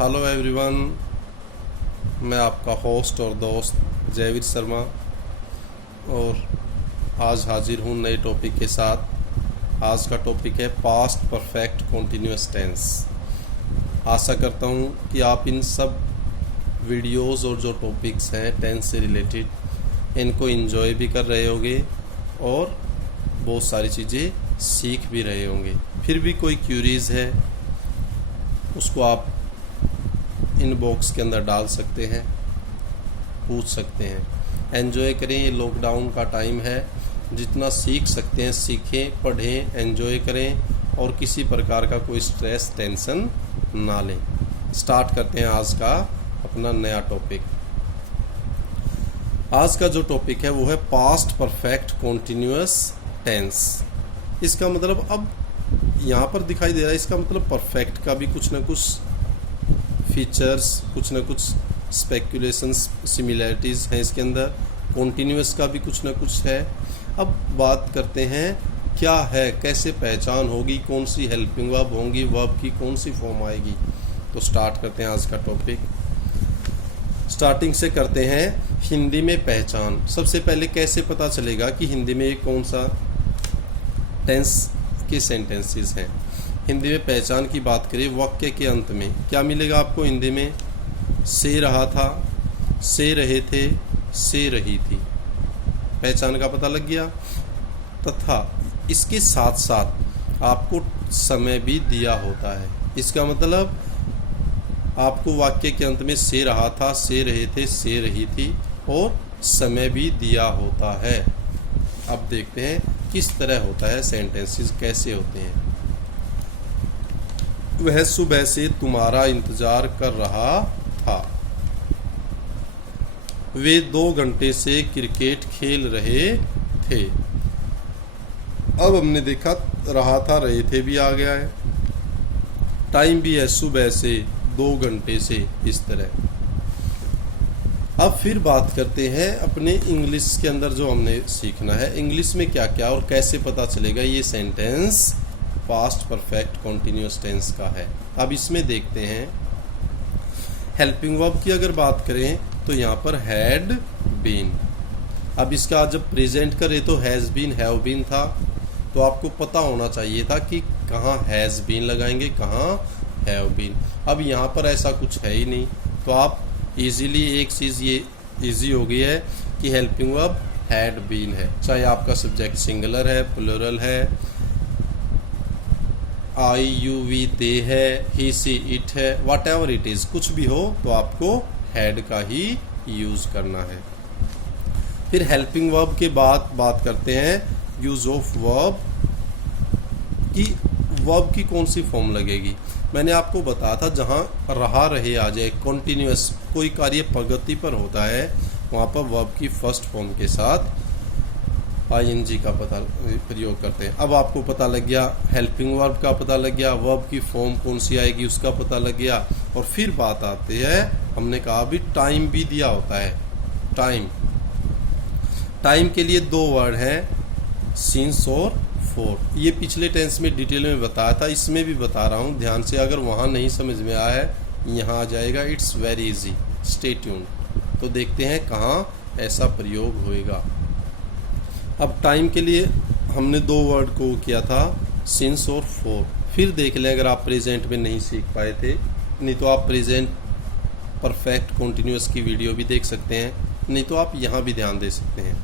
Hello everyone, मैं आपका host और दोस्त जयवीर शर्मा और आज हाजिर हूँ नए टॉपिक के साथ। आज का टॉपिक है पास्ट परफेक्ट कॉन्टिन्यूअस टेंस। आशा करता हूँ कि आप इन सब वीडियोस और जो टॉपिक्स हैं टेंस से रिलेटेड इनको एंजॉय भी कर रहे होंगे और बहुत सारी चीज़ें सीख भी रहे होंगे। फिर भी कोई क्यूरीज है उसको आप इनबॉक्स के अंदर डाल सकते हैं, पूछ सकते हैं। एंजॉय करें, ये लॉकडाउन का टाइम है, जितना सीख सकते हैं सीखें, पढ़ें, एंजॉय करें और किसी प्रकार का कोई स्ट्रेस टेंशन ना लें। स्टार्ट करते हैं आज का अपना नया टॉपिक। आज का जो टॉपिक है वो है पास्ट परफेक्ट कॉन्टिन्यूअस टेंस। इसका मतलब अब यहाँ पर दिखाई दे रहा है, इसका मतलब परफेक्ट का भी कुछ ना कुछ फीचर्स, कुछ ना कुछ स्पेकुलेशंस, सिमिलैरिटीज़ हैं इसके अंदर। कॉन्टिन्यूअस का भी कुछ ना कुछ है। अब बात करते हैं क्या है, कैसे पहचान होगी, कौन सी हेल्पिंग वर्ब होंगी, वर्ब की कौन सी फॉर्म आएगी। तो स्टार्ट करते हैं आज का टॉपिक। स्टार्टिंग से करते हैं हिंदी में पहचान। सबसे पहले कैसे पता चलेगा कि हिंदी में कौन सा टेंस के सेंटेंसेस हैं। हिंदी में पहचान की बात करें, वाक्य के अंत में क्या मिलेगा आपको हिंदी में? से रहा था, से रहे थे, से रही थी। पहचान का पता लग गया। तथा इसके साथ साथ आपको समय भी दिया होता है। इसका मतलब आपको वाक्य के अंत में से रहा था, से रहे थे, से रही थी और समय भी दिया होता है। अब देखते हैं किस तरह होता है, सेंटेंसेस कैसे होते हैं। वह सुबह से तुम्हारा इंतजार कर रहा था। वे 2 घंटे से क्रिकेट खेल रहे थे। अब हमने देखा रहा था, रहे थे भी आ गया है, टाइम भी है सुबह से, 2 घंटे से, इस तरह। अब फिर बात करते हैं अपने इंग्लिश के अंदर जो हमने सीखना है। इंग्लिश में क्या क्या और कैसे पता चलेगा ये sentence past perfect continuous tense का है। अब इसमें देखते हैं हेल्पिंग वर्ब की अगर बात करें तो यहाँ पर हैड बीन। अब इसका जब प्रेजेंट करें तो हैज़ बीन, हैव बीन था, तो आपको पता होना चाहिए था कि कहाँ हैज़ बीन लगाएंगे, कहाँ हैव बीन। अब यहाँ पर ऐसा कुछ है ही नहीं, तो आप इजीली एक चीज़ ये इजी हो गई है कि हेल्पिंग वर्ब हैड बीन है। चाहे आपका सब्जेक्ट सिंगुलर है, प्लूरल है, आई यू वी दे है, ही सी इट है, वट एवर इट इज़, कुछ भी हो तो आपको हैड का ही यूज़ करना है। फिर हेल्पिंग वर्ब के बाद बात करते हैं यूज ऑफ वर्ब की। वर्ब की कौन सी फॉर्म लगेगी? मैंने आपको बताया था जहाँ रहा रहे आ जाए, कॉन्टिन्यूअस कोई कार्य प्रगति पर होता है वहाँ पर वर्ब की फर्स्ट फॉर्म के साथ ING का पता प्रयोग करते हैं। अब आपको पता लग गया, हेल्पिंग वर्ब का पता लग गया, वर्ब की फॉर्म कौन सी आएगी उसका पता लग गया। और फिर बात आती है, हमने कहा अभी टाइम भी दिया होता है। टाइम के लिए 2 वर्ड हैं, सिंस और फॉर। ये पिछले टेंस में डिटेल में बताया था, इसमें भी बता रहा हूँ, ध्यान से। अगर वहाँ नहीं समझ में आया है यहाँ आ जाएगा। It's very easy, stay tuned. तो देखते हैं कहाँ ऐसा प्रयोग होएगा। अब टाइम के लिए हमने 2 वर्ड को किया था, सिंस और फॉर। फिर देख लें अगर आप प्रेजेंट में नहीं सीख पाए थे, नहीं तो आप प्रेजेंट परफेक्ट कॉन्टिन्यूअस की वीडियो भी देख सकते हैं, नहीं तो आप यहाँ भी ध्यान दे सकते हैं।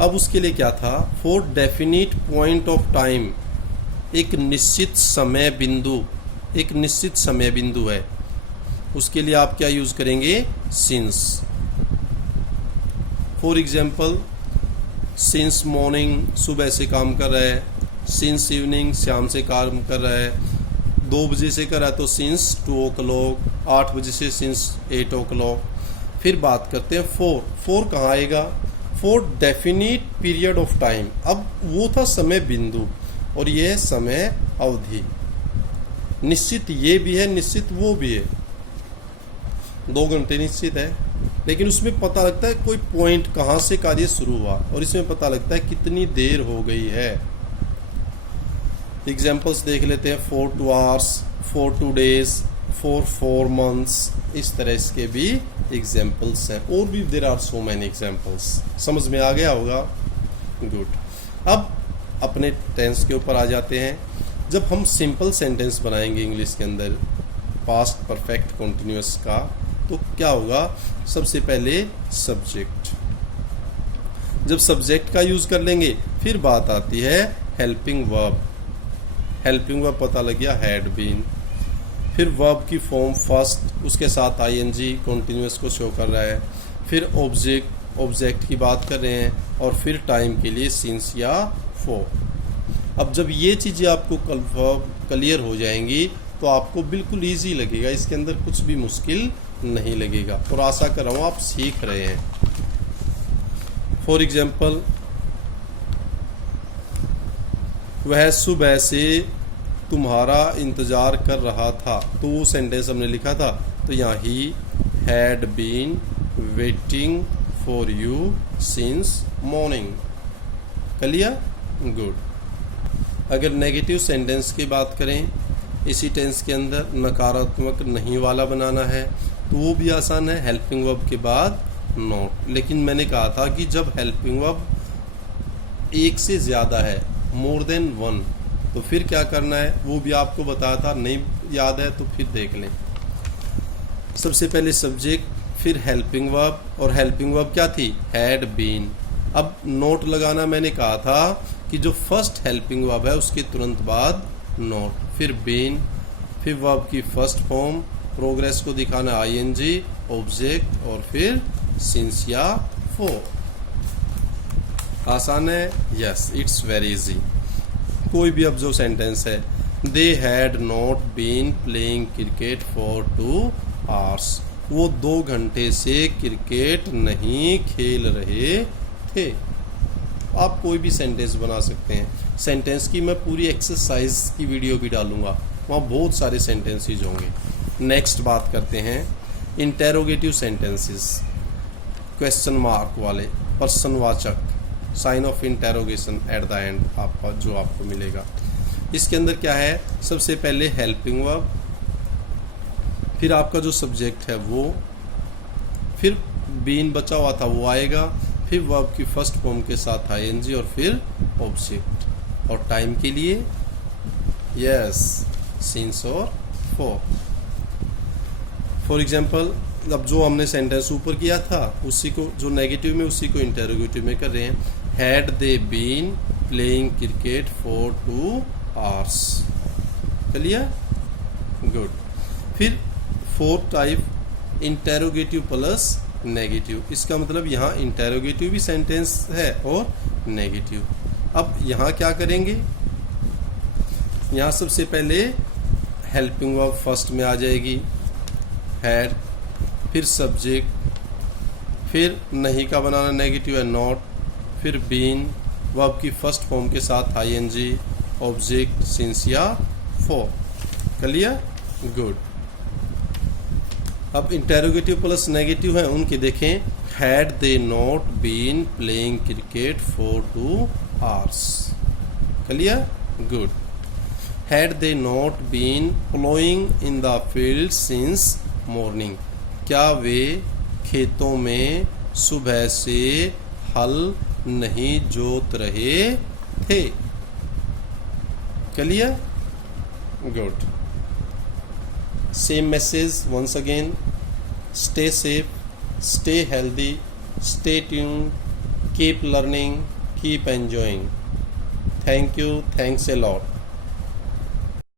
अब उसके लिए क्या था? For definite point of time, एक निश्चित समय बिंदु, एक निश्चित समय बिंदु है, उसके लिए आप क्या यूज़ करेंगे? Since. For example, since morning, सुबह से काम कर रहा है। सिंस इवनिंग, शाम से काम कर रहा है। 2 बजे से कर रहा है तो सिंस 2 o'clock, 8 बजे से सिंस 8 o'clock। फिर बात करते हैं फॉर कहाँ आएगा? For definite period of time. अब वो था समय बिंदु और ये है समय अवधि। निश्चित ये भी है, निश्चित वो भी है। 2 घंटे निश्चित है, लेकिन उसमें पता लगता है कोई पॉइंट कहाँ से कार्य शुरू हुआ और इसमें पता लगता है कितनी देर हो गई है। एग्जाम्पल्स देख लेते हैं। 4 2 hours, 4 2 days, फॉर 4 मंथ्स, इस तरह इसके भी एग्जाम्पल्स हैं, और भी there are so many examples. समझ में आ गया होगा? गुड। अब अपने टेंस के ऊपर आ जाते हैं। जब हम सिंपल सेंटेंस बनाएंगे इंग्लिश के अंदर पास्ट परफेक्ट कॉन्टिन्यूअस का, तो क्या होगा? सबसे पहले सब्जेक्ट। जब सब्जेक्ट का यूज कर लेंगे फिर बात आती है हेल्पिंग वर्ब। हेल्पिंग वर्ब पता लग गया, हैड बीन। फिर वर्ब की फॉर्म फर्स्ट, उसके साथ आईएनजी कॉन्टिन्यूअस को शो कर रहा है। फिर ऑब्जेक्ट की बात कर रहे हैं, और फिर टाइम के लिए सिंस या फॉर। अब जब ये चीज़ें आपको क्लियर हो जाएंगी तो आपको बिल्कुल ईजी लगेगा, इसके अंदर कुछ भी मुश्किल नहीं लगेगा, और आशा कर रहा हूँ आप सीख रहे हैं। फॉर एग्जाम्पल, वह सुबह से तुम्हारा इंतज़ार कर रहा था, तो वो सेंटेंस हमने लिखा था, तो यहाँ ही had been waiting for you since morning. Clear? Good. अगर नेगेटिव सेंटेंस की बात करें, इसी टेंस के अंदर नकारात्मक नहीं वाला बनाना है, तो वो भी आसान है, हेल्पिंग वर्ब के बाद नॉट। लेकिन मैंने कहा था कि जब हेल्पिंग वर्ब एक से ज़्यादा है, मोर देन वन, तो फिर क्या करना है वो भी आपको बताया था, नहीं याद है तो फिर देख लें। सबसे पहले सब्जेक्ट, फिर हेल्पिंग वर्ब, और हेल्पिंग वर्ब क्या थी? Had been. अब नोट लगाना मैंने कहा था कि जो फर्स्ट हेल्पिंग वर्ब है उसके तुरंत बाद नोट, फिर बीन, फिर वर्ब की फर्स्ट फॉर्म, प्रोग्रेस को दिखाना आईएनजी, ऑब्जेक्ट, और फिर सिंस या फॉर। आसान है? Yes, it's very easy. कोई भी अब जो सेंटेंस है, they had not been playing cricket for 2 hours, वो 2 घंटे से क्रिकेट नहीं खेल रहे थे। आप कोई भी सेंटेंस बना सकते हैं। सेंटेंस की मैं पूरी एक्सरसाइज की वीडियो भी डालूंगा, वहाँ बहुत सारे सेंटेंसेज होंगे। नेक्स्ट बात करते हैं इंटेरोगेटिव सेंटेंसेस, क्वेश्चन मार्क वाले, प्रश्नवाचक, sign of interrogation at the end आपका जो आपको मिलेगा। इसके अंदर क्या है? सबसे पहले हेल्पिंग वर्ब, फिर आपका जो सब्जेक्ट है वो, फिर बीन बचा हुआ था वो आएगा, फिर वर्ब की फर्स्ट फॉर्म के साथ आईएनजी, और फिर ऑब्जेक्ट, और टाइम के लिए यस सिंस और फॉर। फॉर एग्जाम्पल, अब जो हमने सेंटेंस ऊपर किया था उसी को, जो नेगेटिव में उसी को इंटेरोगेटिव में कर रहे हैं। Had they been playing cricket for 2 hours। Clear? Good. फिर fourth type interrogative plus negative. इसका मतलब यहाँ इंटेरोगेटिव भी सेंटेंस है और नेगेटिव। अब यहाँ क्या करेंगे? यहाँ सबसे पहले हेल्पिंग वर्ब फर्स्ट में आ जाएगी, हैड, फिर सब्जेक्ट, फिर नहीं का बनाना नेगेटिव है नॉट, फिर बीन, वर्ब की फर्स्ट फॉर्म के साथ आईएनजी, ऑब्जेक्ट, सिंस या फॉर। क्लियर? गुड। अब इंटेरोगेटिव प्लस नेगेटिव है उनके देखें, had they not been playing cricket for 2 hours। Clear? Good. Had they not been ploughing in the field since morning, क्या वे खेतों में सुबह से हल नहीं जोत रहे थे? Clear? Good. Same message once again. Stay safe, stay healthy, stay tuned, keep learning, keep enjoying. Thank you. Thanks a lot.